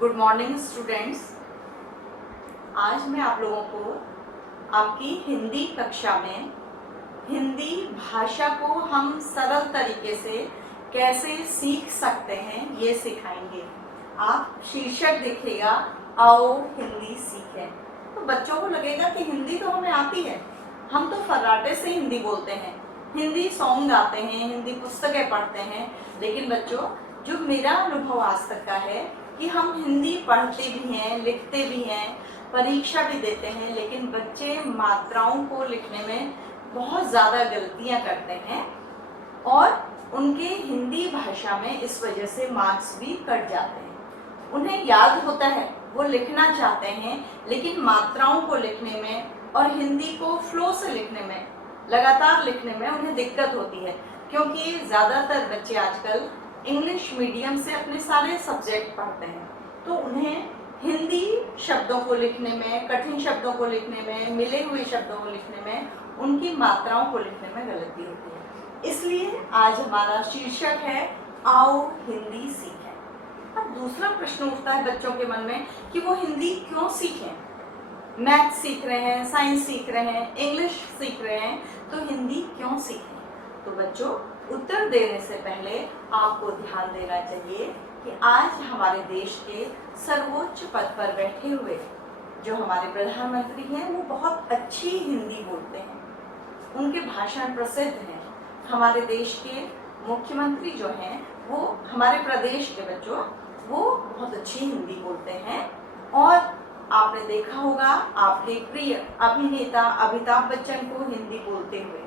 Good morning students. आज मैं आप लोगों को आपकी हिंदी कक्षा में हिंदी भाषा को हम सरल तरीके से कैसे सीख सकते हैं ये सिखाएंगे। आप शीर्षक देखिएगा, आओ हिंदी सीखें। तो बच्चों को लगेगा कि हिंदी तो हमें आती है, हम तो फर्राटे से हिंदी बोलते हैं, हिंदी सॉन्ग गाते हैं, हिंदी पुस्तकें पढ़ते हैं। लेकिन बच्चों, जो मेरा अनुभव आज तक का है कि हम हिंदी पढ़ते भी हैं, लिखते भी हैं, परीक्षा भी देते हैं, लेकिन बच्चे मात्राओं को लिखने में बहुत ज़्यादा गलतियां करते हैं और उनके हिंदी भाषा में इस वजह से मार्क्स भी कट जाते हैं। उन्हें याद होता है, वो लिखना चाहते हैं, लेकिन मात्राओं को लिखने में और हिंदी को फ्लो से लिखने में, लगातार लिखने में उन्हें दिक्कत होती है, क्योंकि ज़्यादातर बच्चे आजकल इंग्लिश मीडियम से अपने सारे सब्जेक्ट पढ़ते हैं, तो उन्हें हिंदी शब्दों को लिखने में, कठिन शब्दों को लिखने में, मिले हुए शब्दों को लिखने में, उनकी मात्राओं को लिखने में गलती होती है। इसलिए आज हमारा शीर्षक है आओ हिंदी सीखें। अब दूसरा प्रश्न उठता है बच्चों के मन में कि वो हिंदी क्यों सीखें। मैथ सीख रहे हैं, साइंस सीख रहे हैं, इंग्लिश सीख रहे हैं, तो हिंदी क्यों सीखें। तो बच्चों, उत्तर देने से पहले आपको ध्यान देना चाहिए कि आज हमारे देश के सर्वोच्च पद पर बैठे हुए जो हमारे प्रधानमंत्री हैं, वो बहुत अच्छी हिंदी बोलते हैं, उनके भाषण प्रसिद्ध हैं। हमारे देश के मुख्यमंत्री जो हैं, वो हमारे प्रदेश के बच्चों, वो बहुत अच्छी हिंदी बोलते हैं। और आपने देखा होगा आपके प्रिय अभिनेता अमिताभ बच्चन को हिंदी बोलते हुए,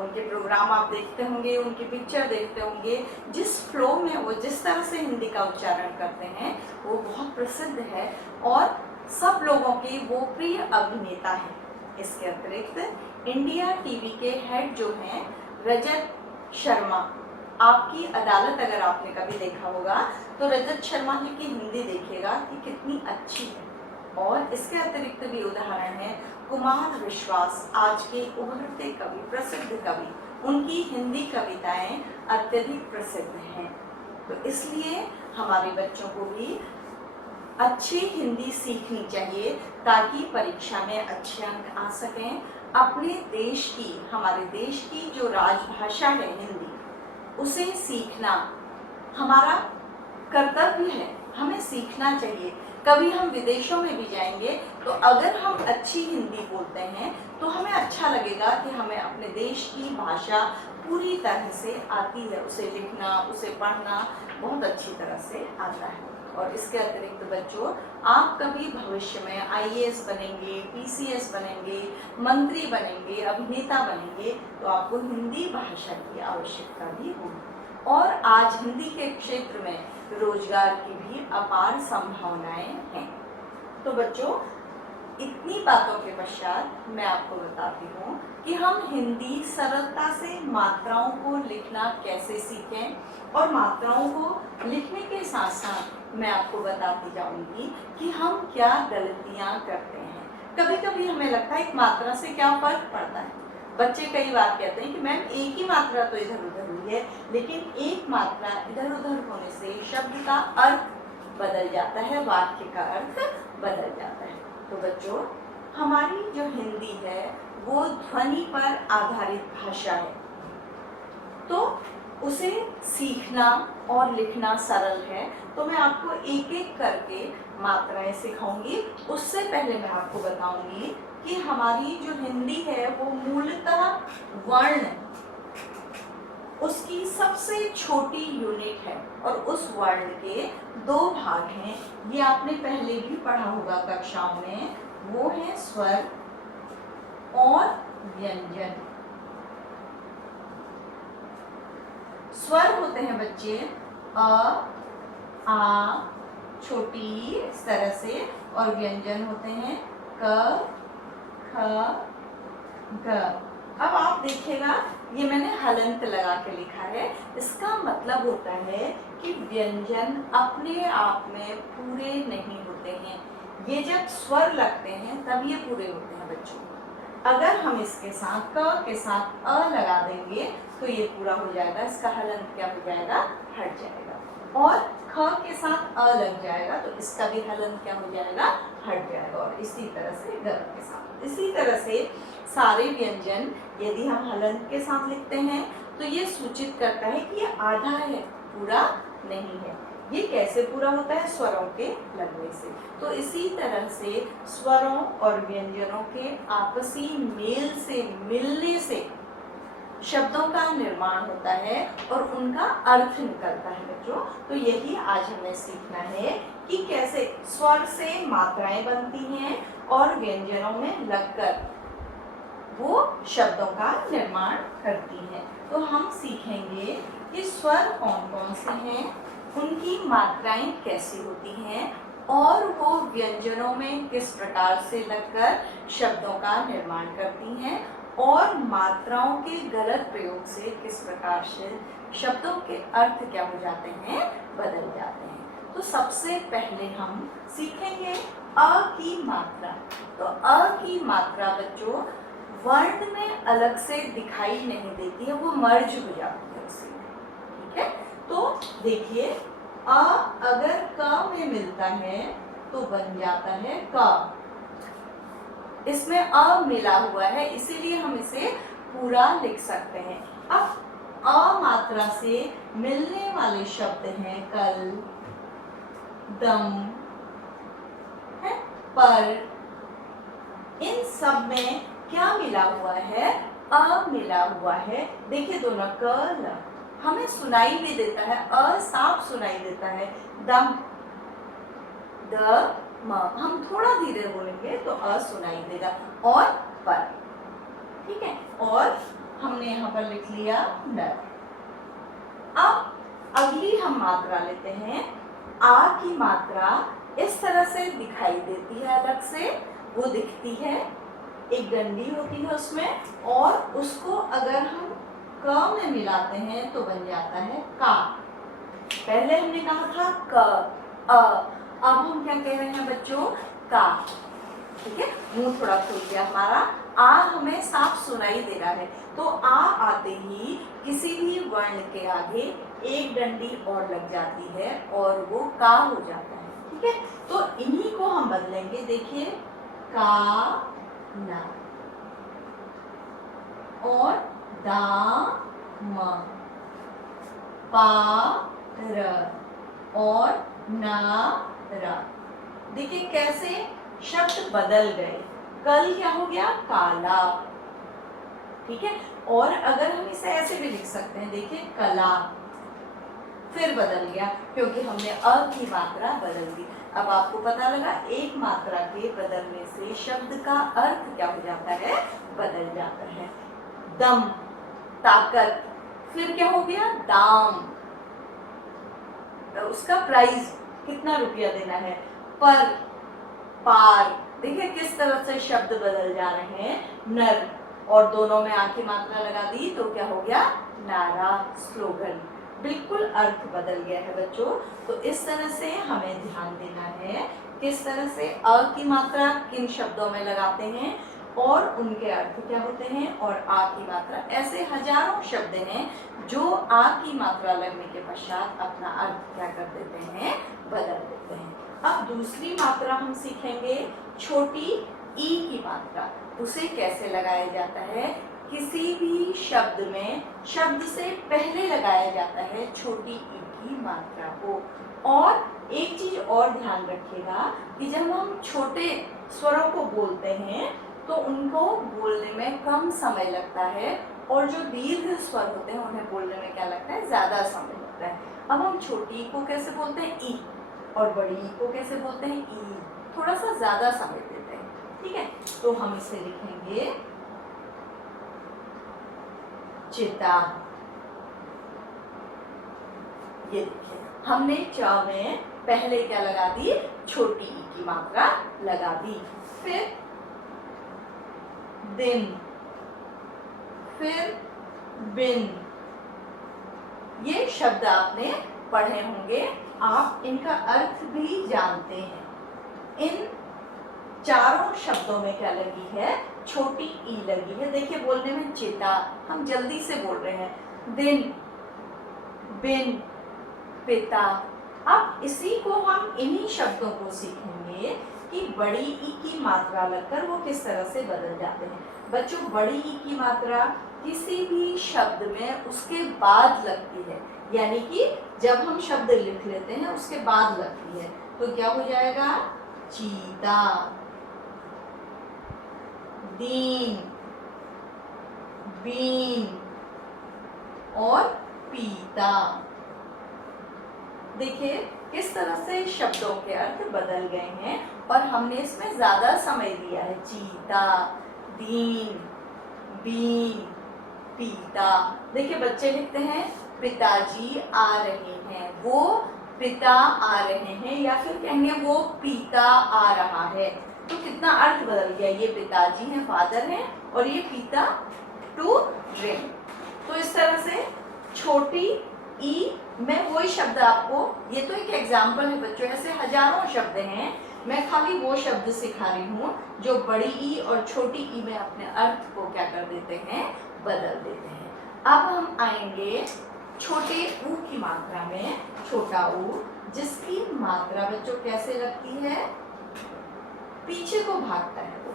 उनके प्रोग्राम आप देखते होंगे, उनकी पिक्चर देखते होंगे, जिस फ्लो में वो जिस तरह से हिंदी का उच्चारण करते हैं वो बहुत प्रसिद्ध है और सब लोगों के वो प्रिय अभिनेता हैं। इसके अतिरिक्त इंडिया टीवी के हेड जो हैं रजत शर्मा, आपकी अदालत अगर आपने कभी देखा होगा तो रजत शर्मा जी की हिंदी देखिएगा कि कितनी अच्छी है। और इसके अतिरिक्त भी उदाहरण है कुमार विश्वास, आज के उभरते कवि, प्रसिद्ध कवि, उनकी हिंदी कविताएं अत्यधिक प्रसिद्ध हैं। तो इसलिए हमारे बच्चों को भी अच्छी हिंदी सीखनी चाहिए ताकि परीक्षा में अच्छे अंक आ सकें। अपने देश की, हमारे देश की जो राजभाषा है हिंदी, उसे सीखना हमारा कर्तव्य है, हमें सीखना चाहिए। कभी हम विदेशों में भी जाएंगे तो अगर हम अच्छी हिंदी बोलते हैं तो हमें अच्छा लगेगा कि हमें अपने देश की भाषा पूरी तरह से आती है, उसे लिखना, उसे पढ़ना बहुत अच्छी तरह से आता है। और इसके अतिरिक्त बच्चों, आप कभी भविष्य में IAS बनेंगे, PCS बनेंगे, मंत्री बनेंगे, अभिनेता बनेंगे, तो आपको हिंदी भाषा की आवश्यकता भी होगी। और आज हिंदी के क्षेत्र में रोजगार की भी अपार संभावनाएं हैं। तो बच्चों, इतनी बातों के पश्चात मैं आपको बताती हूँ कि हम हिंदी सरलता से मात्राओं को लिखना कैसे सीखें। और मात्राओं को लिखने के साथ साथ मैं आपको बताती जाऊंगी कि हम क्या गलतियाँ करते हैं। कभी कभी हमें लगता है एक मात्रा से क्या फर्क पड़ता है। बच्चे कई बार कहते हैं कि मैम एक ही मात्रा तो इधर उधर हुई है, लेकिन एक मात्रा इधर उधर होने से शब्द का अर्थ बदल जाता है, वाक्य का अर्थ बदल जाता है। तो बच्चों, हमारी जो हिंदी है वो ध्वनि पर आधारित भाषा है, तो उसे सीखना और लिखना सरल है। तो मैं आपको एक एक करके मात्राएं सिखाऊंगी। उससे पहले मैं आपको बताऊंगी कि हमारी जो हिंदी है वो मूलतः वर्ण, उसकी सबसे छोटी यूनिट है और उस वर्ण के दो भाग हैं। ये आपने पहले भी पढ़ा होगा कक्षाओं में, वो है स्वर और व्यंजन। स्वर होते हैं बच्चे अ, आ, छोटी इस तरह से, और व्यंजन होते हैं क, ख, ग। अब आप देखिएगा, ये मैंने हलंत लगा के लिखा है। इसका मतलब होता है कि व्यंजन अपने आप में पूरे नहीं होते हैं, ये जब स्वर लगते हैं तब ये पूरे होते हैं बच्चों। अगर हम इसके साथ क के साथ अ लगा देंगे तो ये पूरा हो जाएगा, इसका हलंत क्या हो जाएगा, हट जाएगा। और ख के साथ अ लग जाएगा तो इसका भी हलन क्या हो जाएगा, हट जाएगा। और इसी तरह से ग के साथ, इसी तरह से सारे व्यंजन यदि हम हलन के साथ लिखते हैं तो ये सूचित करता है कि ये आधा है, पूरा नहीं है। ये कैसे पूरा होता है, स्वरों के लगने से। तो इसी तरह से स्वरों और व्यंजनों के आपसी मेल से, मिलने से शब्दों का निर्माण होता है और उनका अर्थ निकलता है बच्चों। तो यही आज हमें सीखना है कि कैसे स्वर से मात्राएं बनती हैं और व्यंजनों में लगकर वो शब्दों का निर्माण करती हैं। तो हम सीखेंगे कि स्वर कौन कौन से हैं, उनकी मात्राएं कैसी होती हैं और वो व्यंजनों में किस प्रकार से लगकर शब्दों का निर्माण करती हैं और मात्राओं के गलत प्रयोग से किस प्रकार से शब्दों के अर्थ क्या हो जाते हैं, बदल जाते हैं। तो सबसे पहले हम सीखेंगे अ की मात्रा। तो अ की मात्रा बच्चों वर्ण में अलग से दिखाई नहीं देती है, वो मर्ज हो जाती है उससे, ठीक है। तो देखिए अ अगर क में मिलता है तो बन जाता है क। इसमें अ मिला हुआ है इसीलिए हम इसे पूरा लिख सकते हैं। अब अ मात्रा से मिलने वाले शब्द हैं कल, दम, है, पर। इन सब में क्या मिला हुआ है, अ मिला हुआ है। देखिए दोनों क ल हमें सुनाई भी देता है, अ साफ सुनाई देता है। दम, द म, हम थोड़ा धीरे बोलेंगे तो अ सुनाई देगा। और पर, ठीक है। और हमने यहाँ पर लिख लिया नर। अब अगली हम मात्रा लेते हैं। आ की मात्रा इस तरह से दिखाई देती है, अलग से वो दिखती है, एक डंडी होती है उसमें, और उसको अगर हम क में मिलाते हैं तो बन जाता है का। पहले हमने कहा था क, अ, अब हम क्या कह रहे हैं बच्चों, का, ठीक है। मुंह थोड़ा खुल गया हमारा। आ हमें साफ सुनाई दे रहा है तो आ आते ही किसी भी वर्ण के आगे एक डंडी और लग जाती है और वो का हो जाता है, ठीक है। तो इन्हीं को हम बदलेंगे। देखिए का ना और दा म, पा र और ना रा। देखिए कैसे शब्द बदल गए। कल क्या हो गया, काला, ठीक है। और अगर हम इसे ऐसे भी लिख सकते हैं, देखिए कला, फिर बदल गया क्योंकि हमने अ की मात्रा बदल दी। अब आपको पता लगा एक मात्रा के बदलने से शब्द का अर्थ क्या हो जाता है, बदल जाता है। दम, ताकत, फिर क्या हो गया, दाम, तो उसका प्राइस कितना रुपया देना है। पर, पार, देखिए किस तरह से शब्द बदल जा रहे हैं। नर, और दोनों में आ की मात्रा लगा दी तो क्या हो गया, नारा, स्लोगन, बिल्कुल अर्थ बदल गया है बच्चों। तो इस तरह से हमें ध्यान देना है किस तरह से अ की मात्रा किन शब्दों में लगाते हैं और उनके अर्थ क्या होते हैं, और आ की मात्रा, ऐसे हजारों शब्द हैं जो आ की मात्रा लगने के पश्चात अपना अर्थ क्या कर देते हैं, बदल देते हैं। अब दूसरी मात्रा हम सीखेंगे, छोटी ई की मात्रा। उसे कैसे लगाया जाता है, किसी भी शब्द में शब्द से पहले लगाया जाता है छोटी ई की मात्रा को। और एक चीज और ध्यान रखिएगा कि जब हम छोटे स्वरों को बोलते हैं तो उनको बोलने में कम समय लगता है और जो दीर्घ स्वर होते हैं उन्हें बोलने में क्या लगता है, ज्यादा समय लगता है। अब हम छोटी को कैसे बोलते हैं, ई, और बड़ी को कैसे बोलते हैं, ई, थोड़ा सा ज्यादा समय देते हैं, ठीक है। तो हम इसे लिखेंगे चिता। ये देखिए हमने च में पहले क्या लगा दी, छोटी ई की मात्रा लगा दी। फिर दिन, फिर बिन, ये शब्द आपने पढ़े होंगे, आप इनका अर्थ भी जानते हैं। इन चारों शब्दों में क्या लगी है, छोटी ई लगी है। देखिए बोलने में चिता, हम जल्दी से बोल रहे हैं। दिन, बिन, पिता। अब इसी को हम इन्हीं शब्दों को सीखेंगे कि बड़ी ई की मात्रा लगकर वो किस तरह से बदल जाते हैं। बच्चों, बड़ी ई की मात्रा किसी भी शब्द में उसके बाद लगती है, यानी कि जब हम शब्द लिख लेते हैं उसके बाद लगती है, तो क्या हो जाएगा? चीता, दीन, बीन और पीता। देखिए किस तरह से शब्दों के अर्थ बदल गए हैं और हमने इसमें ज्यादा समय दिया है। चीता, दीन, बीन, पीता। देखिए बच्चे लिखते हैं पिताजी आ रहे हैं, वो पिता आ रहे हैं, या फिर कहेंगे वो पीता आ रहा है। तो कितना अर्थ बदल गया। ये पिताजी हैं, फादर हैं, और ये पीता, टू ड्रिंक। तो इस तरह से छोटी ई में वही शब्द आपको, ये तो एक एग्जाम्पल है बच्चों, ऐसे हजारों शब्द हैं, मैं खाली वो शब्द सिखा रही हूँ जो बड़ी ई और छोटी ई में अपने अर्थ को क्या कर देते हैं? बदल देते हैं। अब हम आएंगे छोटे ऊ की मात्रा में। छोटा ऊ जिसकी मात्रा बच्चों कैसे लगती है? पीछे को भागता है वो।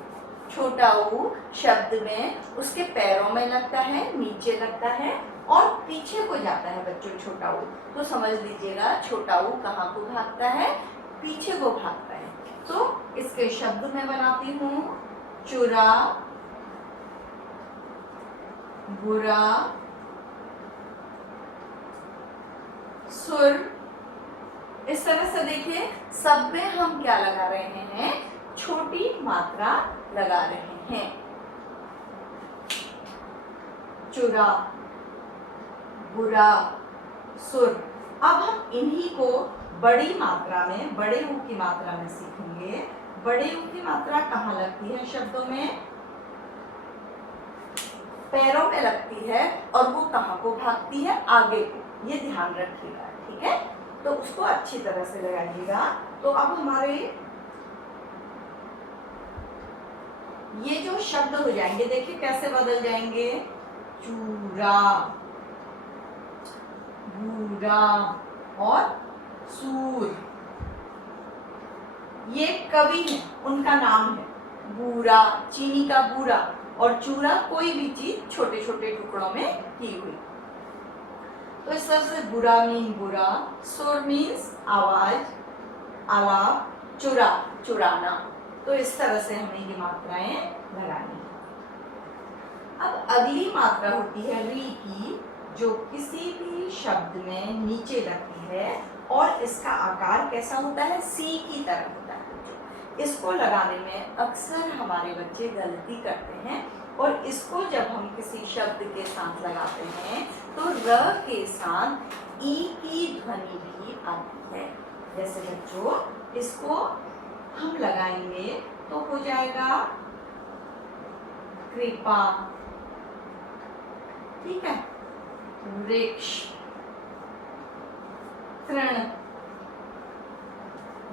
छोटा ऊ शब्द में उसके पैरों में लगता है, नीचे लगता है और पीछे को जाता है बच्चों छोटा ऊ। तो समझ लीजिएगा छोटा ऊ कहाँ को भागता है? पीछे को भागता है। तो इसके शब्द मैं बनाती हूँ। चुरा, बुरा, सुर। इस तरह से देखिए सब में हम क्या लगा रहे हैं? छोटी मात्रा लगा रहे हैं। चुरा, बुरा, सुर। अब हम इन्हीं को बड़ी मात्रा में, बड़े ऊ की मात्रा में सीखेंगे। बड़े ऊ की मात्रा कहाँ लगती है शब्दों में? पैरों में लगती है, और वो कहाँ को भागती है? आगे को। ये ध्यान रखिएगा, ठीक है? तो उसको अच्छी तरह से लगाइएगा। तो अब हमारे ये जो शब्द हो जाएंगे, देखिए कैसे बदल जाएंगे। चूरा, बूरा और सूर। ये कवि है, उनका नाम है। बूरा, चीनी का बूरा, और चूरा कोई भी चीज छोटे छोटे टुकड़ों में की हुई। तो इस तरह से बुरा मीन बुरा, सुर मीन्स आवाज, आलाप, चुरा, चुराना। तो इस तरह से हमें ये मात्राएं लगानी है। अब अगली मात्रा होती है री की, जो किसी भी शब्द में नीचे लगती है और इसका आकार कैसा होता है? सी की तरह होता है। इसको लगाने में अक्सर हमारे बच्चे गलती करते हैं, और इसको जब हम किसी शब्द के साथ लगाते हैं तो र के साथ ई की ध्वनि भी आती है। जैसे बच्चों इसको हम लगाएंगे तो हो जाएगा कृपा, ठीक है? वृक्ष, तृण।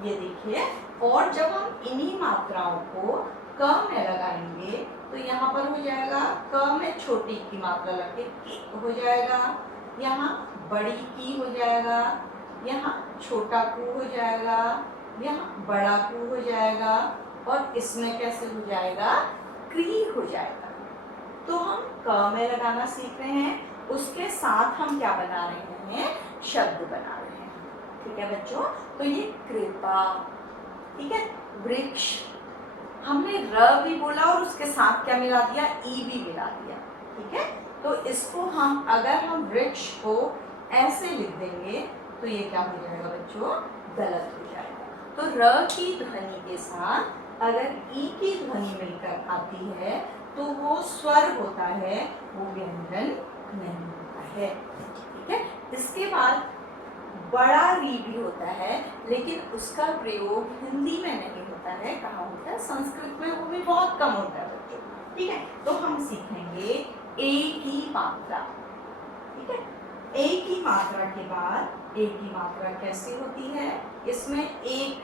ये देखिए, और जब हम इन्हीं मात्राओं को क में लगाएंगे तो यहाँ पर हो जाएगा क में छोटी की मात्रा लग के हो जाएगा, यहाँ बड़ी की हो जाएगा, यहाँ छोटा कू हो जाएगा, यहाँ बड़ा कू हो जाएगा, और इसमें कैसे हो जाएगा? क्री हो जाएगा। तो हम क में लगाना सीख रहे हैं, उसके साथ हम क्या बना रहे हैं? शब्द बना रहे हैं, ठीक है बच्चों? तो ये कृपा, ठीक है? वृक्ष, हमने र भी बोला और उसके साथ क्या मिला दिया? ई भी मिला दिया, ठीक है? तो इसको हम अगर हम वृक्ष को ऐसे लिख देंगे तो ये क्या हो जाएगा बच्चों? गलत हो जाएगा। तो र की ध्वनि के साथ अगर ई की ध्वनि मिलकर आती है तो वो स्वर होता है, वो व्यंजन नहीं होता है, ठीक है? इसके बाद बड़ा री भी होता है, लेकिन उसका प्रयोग हिंदी में नहीं होता है। कहाँ होता है? संस्कृत में, वो भी बहुत कम होता है बच्चों, ठीक है? तो हम सीखेंगे ए की मात्रा, ठीक है? ए की मात्रा के बाद ए की मात्रा कैसी होती है? इसमें एक,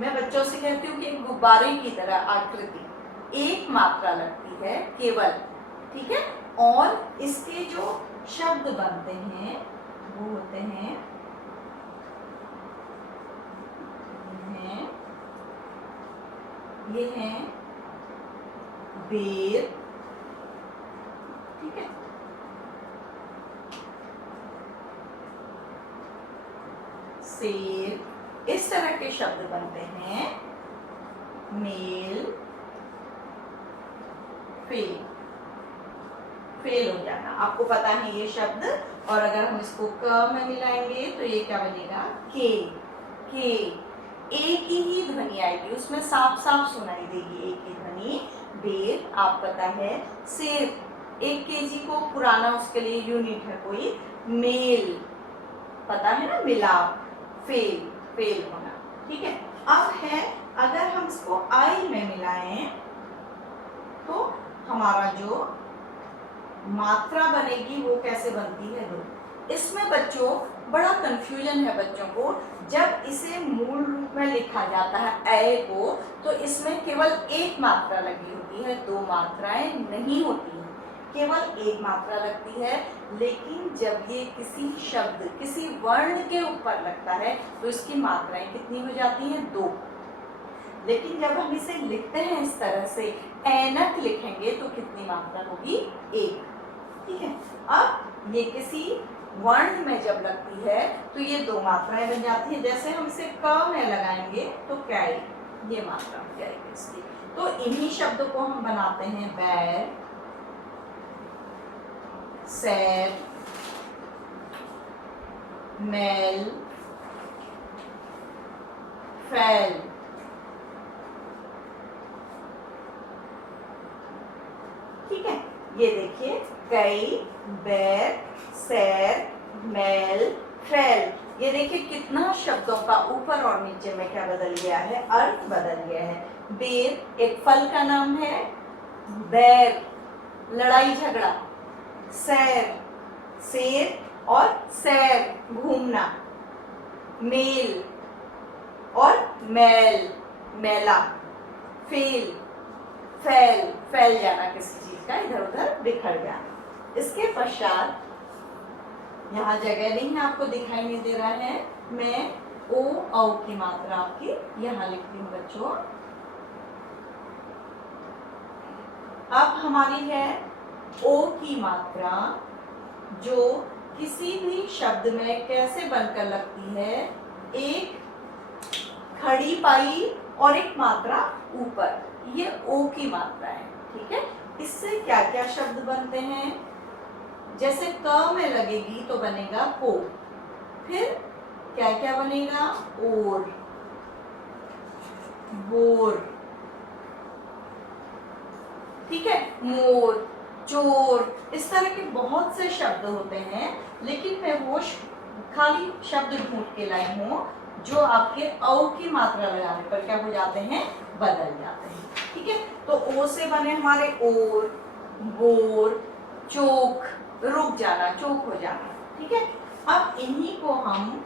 मैं बच्चों से कहती हूँ कि एक गुब्बारे की तरह आकृति, एक मात्रा लगती है केवल, ठीक है? और इसके जो शब्द बनते हैं वो होते हैं ये है बेर, ठीक है। सेब, इस तरह के शब्द बनते हैं। मेल, फेल, फेल हो जाना, आपको पता है ये शब्द। और अगर हम इसको क में मिलाएंगे तो ये क्या बनेगा? के। एक ही ध्वनि आएगी, उसमें साफ साफ सुनाई देगी एक ही ध्वनि। बेर, आप पता है। सेब, 1 केजी को पुराना उसके लिए यूनिट है कोई। मेल, पता है ना, मिलाप। फेल, फेल होना, ठीक है। अब है, अगर हम इसको आई में मिलाएं तो हमारा जो मात्रा बनेगी वो कैसे बनती है? दो। इसमें बच्चों बड़ा कंफ्यूजन है बच्चों को। जब इसे मूल रूप में लिखा जाता है ए को, तो इसमें केवल एक मात्रा लगी होती है, दो मात्राएं नहीं होती हैं, केवल एक मात्रा लगती है। लेकिन जब ये किसी शब्द, किसी वर्ण के ऊपर लगता है तो इसकी मात्राएं कितनी हो जाती हैं? 2। लेकिन जब हम इसे लिखते हैं इस तरह से, ऐनक लिखेंगे तो कितनी मात्रा होगी? 1, ठीक है। अब ये किसी वर्ण में जब लगती है तो ये 2 मात्राएं बन जाती हैं। जैसे हम इसे क में लगाएंगे तो कैई, ये मात्रा हो जाएगी इसकी। तो इन्हीं शब्दों को हम बनाते हैं बैर, सैर, मैल, फैल, ठीक है। ये देखिए, कई, बैर, सैर, मैल, फैल, ये देखिए कितना शब्दों का ऊपर और नीचे में क्या बदल गया है? अर्थ बदल गया है। बेर एक फल का नाम है, बैर लड़ाई झगड़ा, सैर शेर और सैर घूमना, मेल और मैल मैला, फेल फैल फैल जाना, किसी चीज का इधर उधर बिखर जाना। इसके पश्चात यहाँ जगह नहीं है, आपको दिखाई नहीं दे रहा है, मैं ओ औ की मात्रा आपकी यहाँ लिखती हूँ बच्चों। अब हमारी है ओ की मात्रा, जो किसी भी शब्द में कैसे बनकर लगती है? एक खड़ी पाई और एक मात्रा ऊपर, ये ओ की मात्रा है, ठीक है। इससे क्या क्या शब्द बनते हैं? जैसे क में लगेगी तो बनेगा को, फिर क्या क्या बनेगा? और, बोर, ठीक है, मोर, चोर, इस तरह के बहुत से शब्द होते हैं। लेकिन मैं वो खाली शब्द ढूंढ के लाई हूँ जो आपके औ की मात्रा लगाने पर क्या हो जाते हैं? बदल जाते हैं, ठीक है। तो ओ से बने हमारे और, बोर, चोक, रुक जाना, चोक हो जाना, ठीक है। अब इन्हीं को हम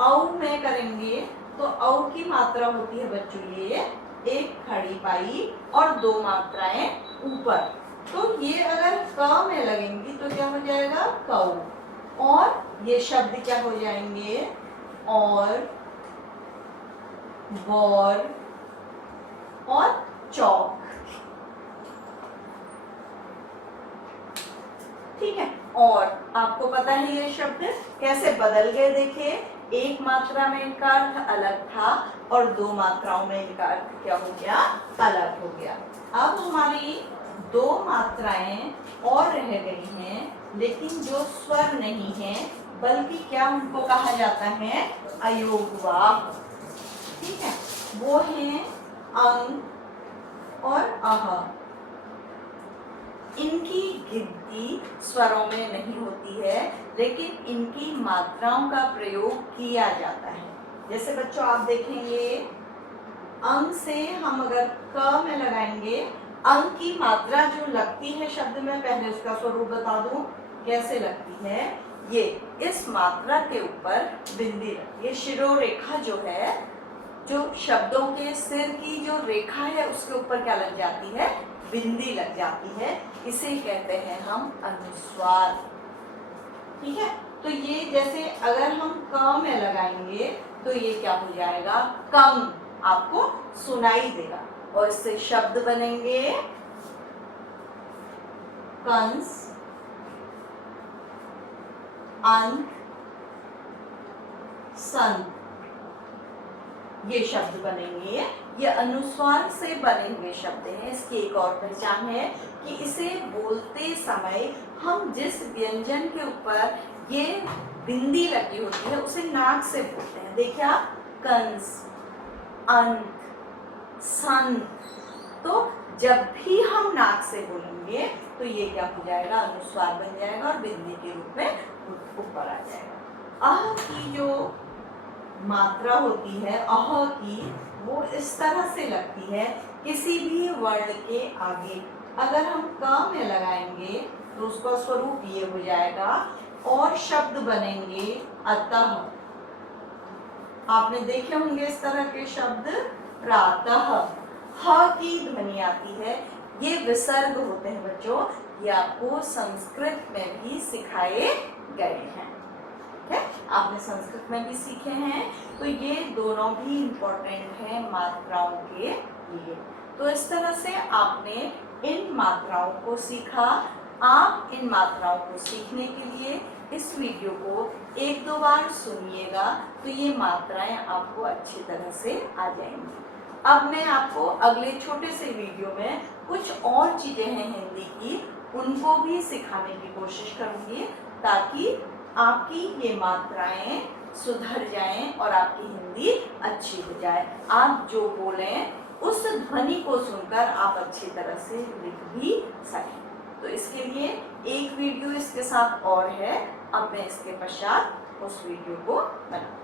औ में करेंगे तो औ की मात्रा होती है बच्चों ये एक खड़ी पाई और 2 मात्राएं ऊपर। तो ये अगर क में लगेंगी तो क्या हो जाएगा? कौ। और ये शब्द क्या हो जाएंगे? और, वॉर और चौक, ठीक है। और आपको पता है ये शब्द कैसे बदल गए? देखिए, एक मात्रा में इनका अर्थ अलग था और 2 मात्राओं में इनका अर्थ क्या हो गया? अलग हो गया। अब हमारी 2 मात्राएं और रह गई हैं, लेकिन जो स्वर नहीं है, बल्कि क्या उनको कहा जाता है? अयोगवाक, ठीक है। वो हैं अंग और अह। इनकी गिनती स्वरों में नहीं होती है, लेकिन इनकी मात्राओं का प्रयोग किया जाता है। जैसे बच्चों आप देखेंगे, अंग से हम अगर क में लगाएंगे, अंग की मात्रा जो लगती है शब्द में, पहले उसका स्वरूप बता दूं कैसे लगती है। ये इस मात्रा के ऊपर बिंदी लगती है, शिरोरेखा जो है, जो शब्दों के सिर की जो रेखा है उसके ऊपर क्या लग जाती है? बिंदी लग जाती है। इसे कहते हैं हम अनुस्वार, ठीक है। तो ये जैसे अगर हम क में लगाएंगे तो ये क्या हो जाएगा? कम, आपको सुनाई देगा, और इससे शब्द बनेंगे कंस, अंत, संत। ये शब्द बनेंगे, ये अनुस्वार से बने हुए शब्द हैं। इसकी एक और पहचान है कि इसे बोलते समय हम जिस व्यंजन के ऊपर ये बिंदी लगी होती है उसे नाक से बोलते हैं। देखिए आप, कंस, अंत, संत। तो जब भी हम नाक से बोलेंगे तो ये क्या हो जाएगा, अनुस्वार बन जाएगा और बिंदी के रूप में ऊपर आ जाएगा। अह की जो मात्रा होती है अह की, वो इस तरह से लगती है किसी भी वर्ण के आगे। अगर हम क में लगाएंगे तो उसका स्वरूप ये हो जाएगा और शब्द बनेंगे अतः। आपने देखे होंगे इस तरह के शब्द, प्रातः। ह की ध्वनि आती है, ये विसर्ग होते हैं बच्चों, ये आपको संस्कृत में भी सिखाए गए हैं। ठीक है, आपने संस्कृत में भी सीखे हैं। तो ये दोनों भी इम्पोर्टेंट हैं मात्राओं के लिए। तो इस तरह से आपने इन मात्राओं को सीखा। आप इन मात्राओं को सीखने के लिए इस वीडियो को एक दो बार सुनिएगा तो ये मात्राएं आपको अच्छी तरह से आ जाएंगी। अब मैं आपको अगले छोटे से वीडियो में कुछ और चीज़ें हैं हिंदी की, उनको भी सिखाने की कोशिश करूँगी ताकि आपकी ये मात्राएं सुधर जाएं और आपकी हिंदी अच्छी हो जाए। आप जो बोलें उस ध्वनि को सुनकर आप अच्छी तरह से लिख भी सकें। तो इसके लिए एक वीडियो इसके साथ और है, अब मैं इसके पश्चात उस वीडियो को बनाऊंगी।